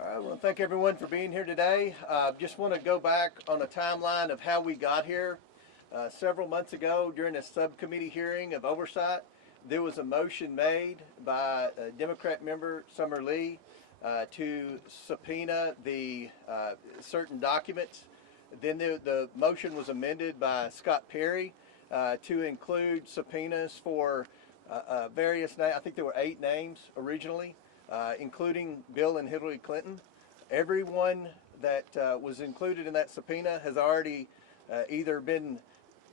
I want to thank everyone for being here today. Just want to go back on a timeline of how we got here. Several months ago, during a subcommittee hearing of Oversight, there was a motion made by Democrat member Summer Lee to subpoena the certain documents. Then the motion was amended by Scott Perry to include subpoenas for various names. I think there were 8 names originally, including Bill and Hillary Clinton. Everyone that was included in that subpoena has already either been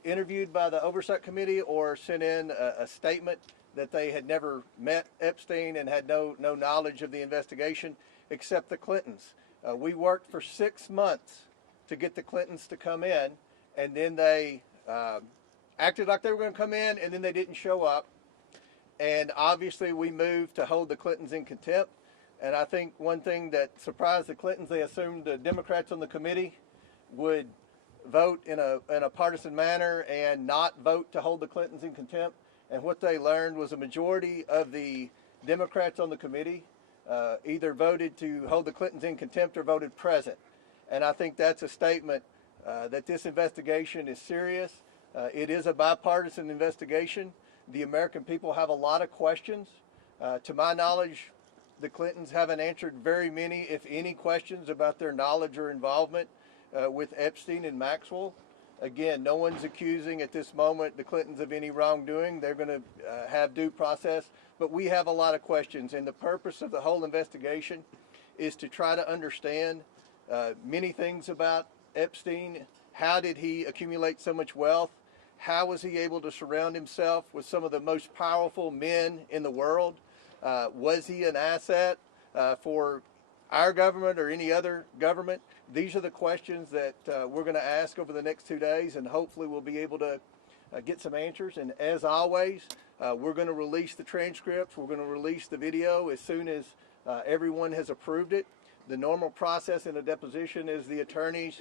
interviewed by the Oversight Committee or sent in a statement that they had never met Epstein and had no knowledge of the investigation, except the Clintons. We worked for 6 months to get the Clintons to come in, and then they acted like they were going to come in, and then they didn't show up. And obviously we moved to hold the Clintons in contempt. And I think one thing that surprised the Clintons, they assumed the Democrats on the committee would vote in a partisan manner and not vote to hold the Clintons in contempt. And what they learned was a majority of the Democrats on the committee either voted to hold the Clintons in contempt or voted present. And I think that's a statement that this investigation is serious. It is a bipartisan investigation. The American people have a lot of questions. To my knowledge, the Clintons haven't answered very many, if any, questions about their knowledge or involvement with Epstein and Maxwell. Again, no one's accusing at this moment the Clintons of any wrongdoing. They're going to have due process. But we have a lot of questions, and the purpose of the whole investigation is to try to understand many things about Epstein. How did he accumulate so much wealth? How was he able to surround himself with some of the most powerful men in the world? Was he an asset for our government or any other government? These are the questions that we're going to ask over the next 2 days, and hopefully we'll be able to get some answers. And as always, we're going to release the transcripts. We're going to release the video as soon as everyone has approved it. The normal process in a deposition is the attorneys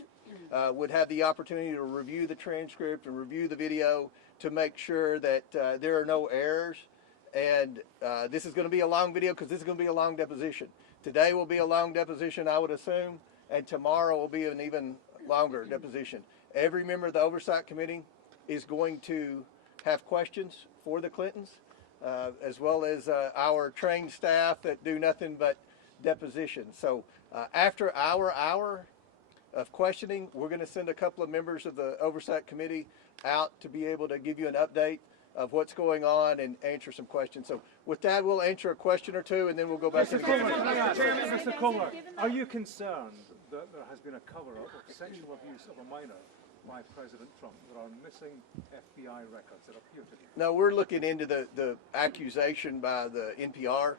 would have the opportunity to review the transcript and review the video to make sure that there are no errors. And this is going to be a long video because this is going to be a long deposition. Today will be a long deposition, I would assume, and tomorrow will be an even longer deposition. Every member of the Oversight Committee is going to have questions for the Clintons, as well as our trained staff that do nothing but deposition. So after our hour of questioning, we're going to send a couple of members of the Oversight Committee out to be able to give you an update of what's going on and answer some questions. So with that, we'll answer a question or two, and then we'll go back to the Mr. Comer, are you concerned that there has been a cover-up of sexual abuse of a minor by President Trump? There are missing FBI records that appear to be. No, we're looking into the accusation by the NPR.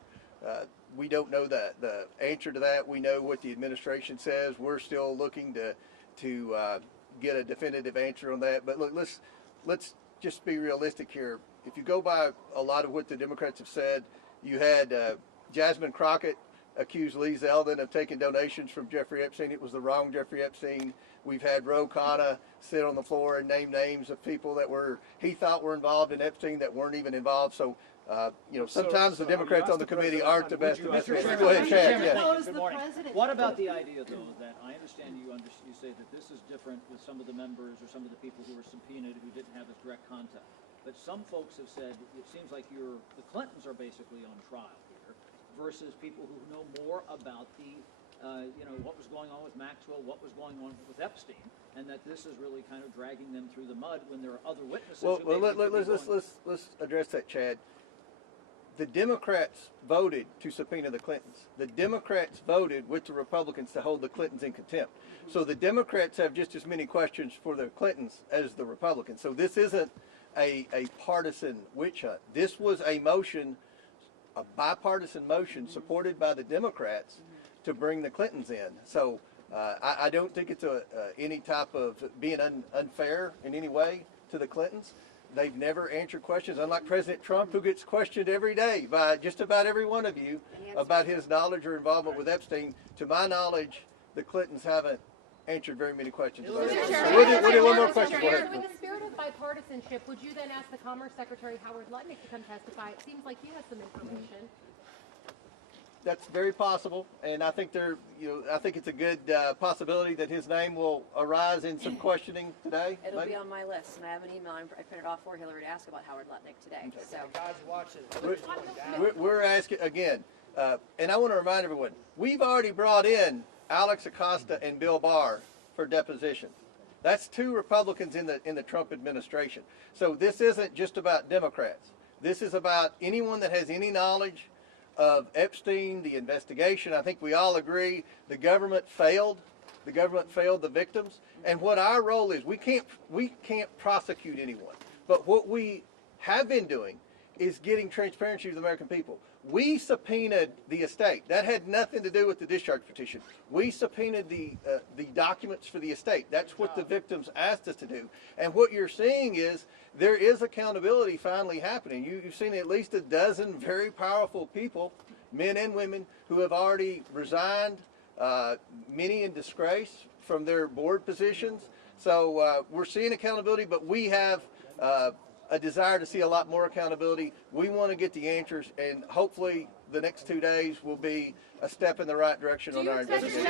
We don't know the answer to that. We know what the administration says. We're still looking to get a definitive answer on that. But look, let's just be realistic here. If you go by a lot of what the Democrats have said, you had Jasmine Crockett accused Lee Zeldin of taking donations from Jeffrey Epstein. It was the wrong Jeffrey Epstein. We've had Ro Khanna sit on the floor and name names of people that he thought were involved in Epstein that weren't even involved. So, sometimes the Democrats on the committee aren't the best. Go ahead, Chad. Yeah. What about the idea, though, that I understand you say that this is different with some of the members or some of the people who were subpoenaed who didn't have a direct contact. But some folks have said it seems like the Clintons are basically on trial here versus people who know more about the what was going on with Maxwell, what was going on with Epstein, and that this is really kind of dragging them through the mud when there are other witnesses. Let's address that, Chad. The Democrats voted to subpoena the Clintons. The Democrats voted with the Republicans to hold the Clintons in contempt. So the Democrats have just as many questions for the Clintons as the Republicans. So this isn't a partisan witch hunt. This was a motion, a bipartisan motion supported by the Democrats to bring the Clintons in. So I don't think it's any type of being unfair in any way to the Clintons. They've never answered questions, unlike President Trump, who gets questioned every day by just about every one of you about his knowledge or involvement with Epstein. To my knowledge, the Clintons haven't answered very many questions about it. So we'll do one more question. Go ahead. With the spirit of bipartisanship, would you then ask the Commerce Secretary Howard Lutnick to come testify? It seems like he has some information. that's very possible, and I think I think it's a good possibility that his name will arise in some questioning today. It'll maybe? be on my list, and I have an email I printed off for Hillary to ask about Howard Lutnick today. So God's watching. We're asking again, and I want to remind everyone, we've already brought in Alex Acosta and Bill Barr for deposition. That's 2 Republicans in the Trump administration. So this isn't just about Democrats. This is about anyone that has any knowledge of Epstein, the investigation. I think we all agree the government failed. The government failed the victims. And what our role is, we can't prosecute anyone. But what we have been doing is getting transparency to the American people. We subpoenaed the estate. That had nothing to do with the discharge petition. We subpoenaed the documents for the estate. That's what the victims asked us to do. And what you're seeing is there is accountability finally happening. You've seen at least a dozen very powerful people, men and women, who have already resigned, many in disgrace from their board positions. So we're seeing accountability, but we have a desire to see a lot more accountability. We want to get the answers, and hopefully the next 2 days will be a step in the right direction on our investigation.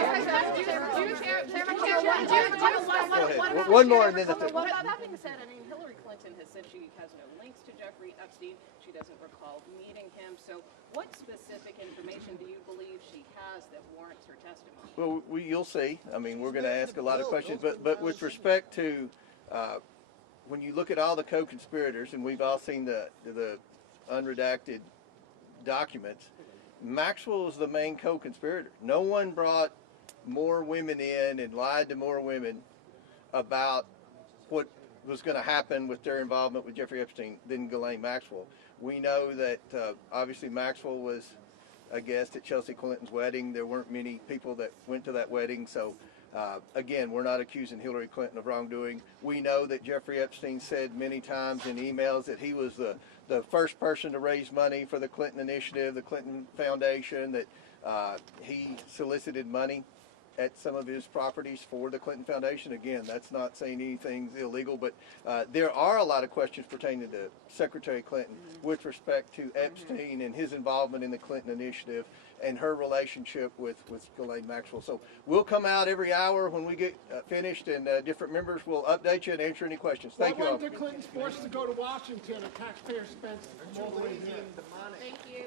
One more, and then that's it. Well, that being said, I mean, Hillary Clinton has said she has no links to Jeffrey Epstein. She doesn't recall meeting him. So what specific information do you believe she has that warrants her testimony? Well, you'll see. I mean, we're going to ask a lot of questions, but with respect to when you look at all the co-conspirators, and we've all seen the unredacted documents, Maxwell is the main co-conspirator. No one brought more women in and lied to more women about what was going to happen with their involvement with Jeffrey Epstein than Ghislaine Maxwell. We know that obviously Maxwell was a guest at Chelsea Clinton's wedding. There weren't many people that went to that wedding, so again, we're not accusing Hillary Clinton of wrongdoing. We know that Jeffrey Epstein said many times in emails that he was the first person to raise money for the Clinton Initiative, the Clinton Foundation, that he solicited money at some of his properties for the Clinton Foundation. Again, that's not saying anything's illegal, but there are a lot of questions pertaining to Secretary Clinton with respect to Epstein and his involvement in the Clinton Initiative and her relationship with Ghislaine Maxwell. So we'll come out every hour when we get finished, and different members will update you and answer any questions. Thank you all. When the Clintons forced to go to Washington, a taxpayer spent all the way there. Thank you.